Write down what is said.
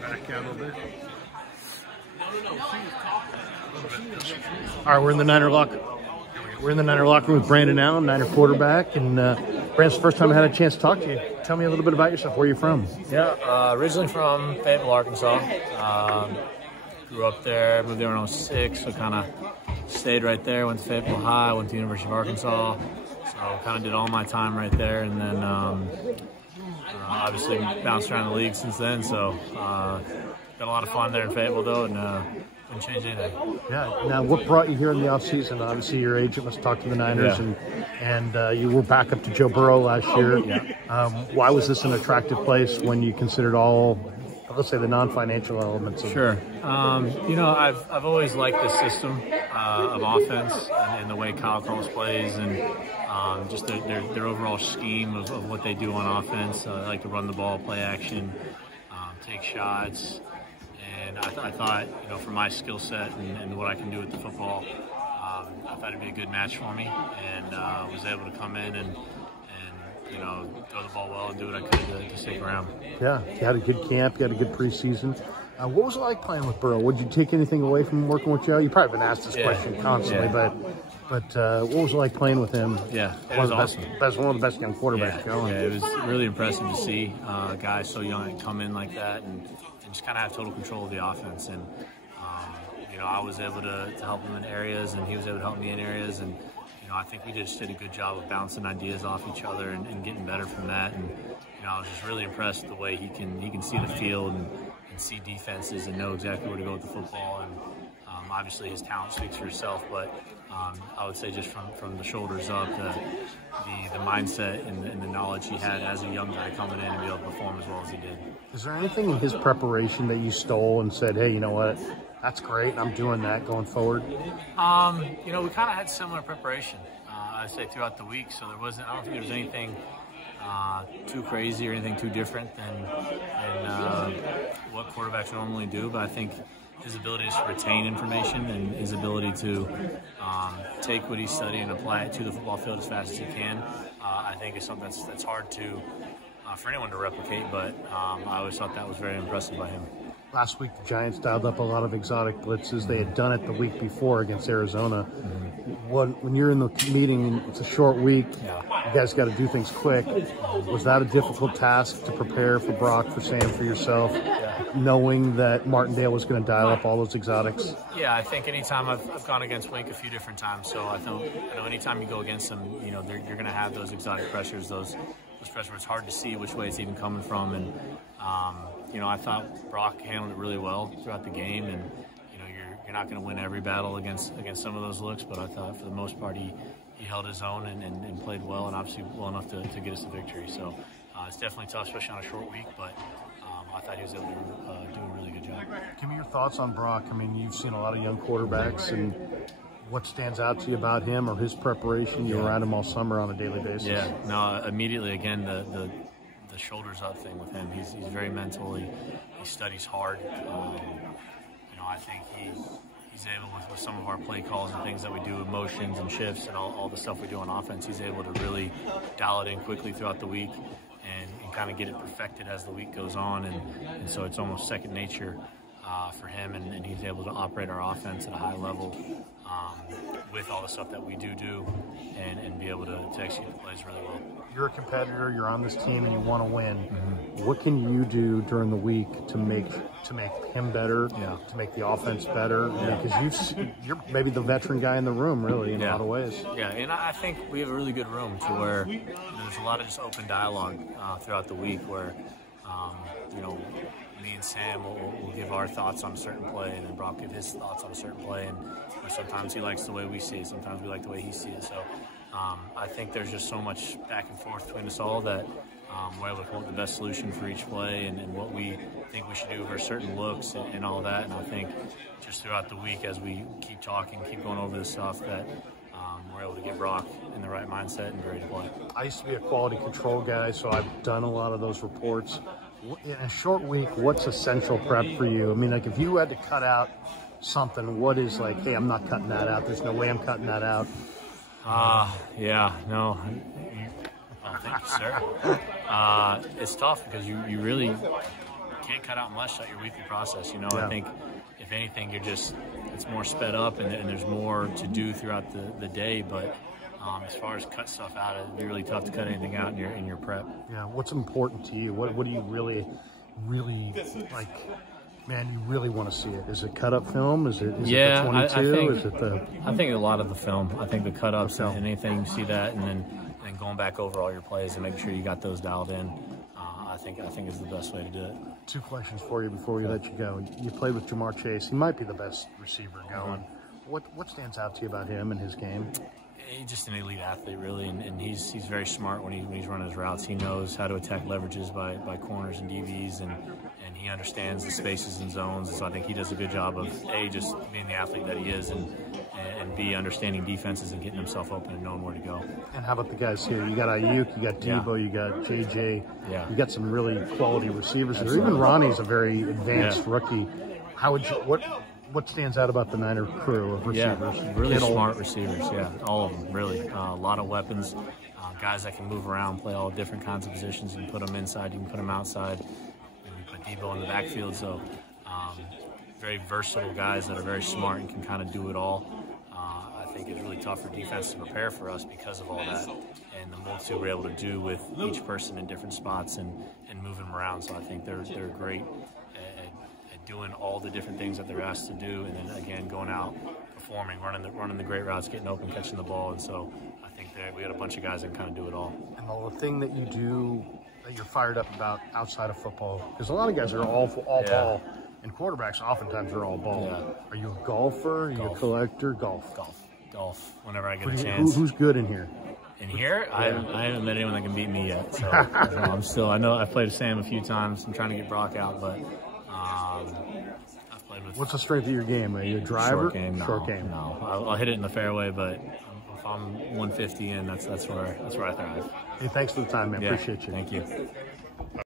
Back out a little bit. All right, we're in the Niner locker room with Brandon Allen, Niner quarterback, and Brandon's the first time I had a chance to talk to you. Tell me a little bit about yourself. Where are you from? Yeah, originally from Fayetteville, Arkansas. Grew up there, moved there when I was 6, so kind of stayed right there. Went to Fayetteville High, went to the University of Arkansas, so kind of did all my time right there, and then obviously bounced around the league since then. So got a lot of fun there in Fayetteville though, and didn't change anything. Yeah. Now, what brought you here in the offseason? Obviously, your agent must talk to the Niners, and you were back up to Joe Burrow last year. Yeah. Why was this an attractive place when you considered all, let's say, the non-financial elements of it? Sure. You know, I've always liked the system of offense and the way Kyle Cross plays, and just their overall scheme of what they do on offense. I like to run the ball, play action, take shots. And I thought, you know, for my skill set and what I can do with the football, I thought it'd be a good match for me, and was able to come in and you know, throw the ball well and do what I could to stick around. Yeah, you had a good camp, you had a good preseason. What was it like playing with Burrow? Would you take anything away from working with Joe? You've probably been asked this question constantly, but what was it like playing with him? Yeah, it was awesome. One of the best young quarterbacks going. Yeah, it was really impressive to see guys so young come in like that and just kind of have total control of the offense. And you know, I was able to help him in areas, and he was able to help me in areas. And you know, I think we just did a good job of bouncing ideas off each other and getting better from that. And you know, I was just really impressed with the way he can see the field and see defenses and know exactly where to go with the football. And obviously his talent speaks for itself, but I would say just from the shoulders up, the mindset and the knowledge he had as a young guy coming in and be able to perform as well as he did. Is there anything in his preparation that you stole and said, hey, you know what, that's great, I'm doing that going forward? You know, we kind of had similar preparation, I'd say, throughout the week, so I don't think there was anything too crazy or anything too different than what quarterbacks normally do, but I think his ability to retain information and his ability to take what he's studying and apply it to the football field as fast as he can, I think is something that's hard to for anyone to replicate, but I always thought that was very impressive by him. Last week, the Giants dialed up a lot of exotic blitzes. They had done it the week before against Arizona. When you're in the meeting, it's a short week, you guys got to do things quick. Was that a difficult task to prepare for Brock, for Sam, for yourself, knowing that Martindale was going to dial up all those exotics? Yeah, I think anytime I've gone against Wink a few different times, so I know anytime you go against them, you know, you're going to have those exotic pressures, those pressures where it's hard to see which way it's even coming from. And you know, I thought Brock handled it really well throughout the game, and you know, you're not going to win every battle against some of those looks, but I thought for the most part he held his own and played well, and obviously well enough to get us the victory. So it's definitely tough, especially on a short week, but I thought he was able to do a really good job. Give me your thoughts on Brock. I mean, you've seen a lot of young quarterbacks, and what stands out to you about him or his preparation? You're around him all summer on a daily basis. Yeah, no, immediately, again, the shoulders up thing with him. He's very mental. He studies hard. You know, I think he's able with some of our play calls and things that we do, motions and shifts and all the stuff we do on offense, he's able to really dial it in quickly throughout the week and kind of get it perfected as the week goes on. And so it's almost second nature for him, and he's able to operate our offense at a high level with all the stuff that we do and be able to execute the plays really well. You're a competitor, you're on this team, and you want to win. What can you do during the week to make him better, to make the offense better? Because you're maybe the veteran guy in the room, really, in a lot of ways. Yeah, and I think we have a really good room to where there's a lot of just open dialogue throughout the week where, you know, me and Sam will give our thoughts on a certain play, and then Brock give his thoughts on a certain play, and sometimes he likes the way we see it, sometimes we like the way he sees it. So I think there's just so much back and forth between us all that we're able to come up with the best solution for each play and what we think we should do for certain looks and all that. And I think just throughout the week, as we keep talking, keep going over this stuff, that we're able to get Brock in the right mindset and ready to play. I used to be a quality control guy, so I've done a lot of those reports. In a short week, what's essential prep for you? I mean, like, if you had to cut out something, what is like, hey, I'm not cutting that out, there's no way I'm cutting that out? Yeah, no. Oh, thank you, sir. It's tough because you really can't cut out much at your weekly process. I think if anything, it's more sped up and there's more to do throughout the day. But as far as cut stuff out, it'd be really tough to cut anything out in your prep. Yeah. What's important to you? What do you really like? Man, you really want to see it. Is it cut up film? Is it the 22? I think a lot of the film. I think the cut ups and anything you see that, and then going back over all your plays and making sure you got those dialed in. I think is the best way to do it. 2 questions for you before we let you go. You played with Ja'Marr Chase. He might be the best receiver going. What stands out to you about him and his game? He's just an elite athlete, really, and he's very smart when he's running his routes. He knows how to attack leverages by corners and DBs, and he understands the spaces and zones. And so I think he does a good job of just being the athlete that he is, and B, understanding defenses and getting himself open and knowing where to go. And how about the guys here? You got Ayuk, you got Debo, you got JJ. Yeah. You got some really quality receivers here. Even Ronnie's a very advanced rookie. How would you what stands out about the Niner crew of receivers? Yeah, really smart receivers. Yeah, all of them, really. A lot of weapons, guys that can move around, play all different kinds of positions. You can put them inside, you can put them outside. And you put Debo in the backfield. So very versatile guys that are very smart and can kind of do it all. I think it's really tough for defense to prepare for us because of all that and the multitude we're able to do with each person in different spots and moving them around. So I think they're great at doing all the different things that they're asked to do, and then again going out, performing, running the great routes, getting open, catching the ball. And so I think that we had a bunch of guys that can kind of do it all. And the thing that you do that you're fired up about outside of football, because a lot of guys are all ball. And quarterbacks oftentimes are all ball. Yeah. Are you a golfer? Are you a collector? Golf. Whenever I get a chance. Who's good in here? In here, I haven't met anyone that can beat me yet. So I know I've played with Sam a few times. I'm trying to get Brock out, but I've played with. What's the strength of your game? Are you a driver? Short game. No. I'll hit it in the fairway, but if I'm 150 in, that's where I thrive. Hey, thanks for the time, man. Appreciate you. Thank you.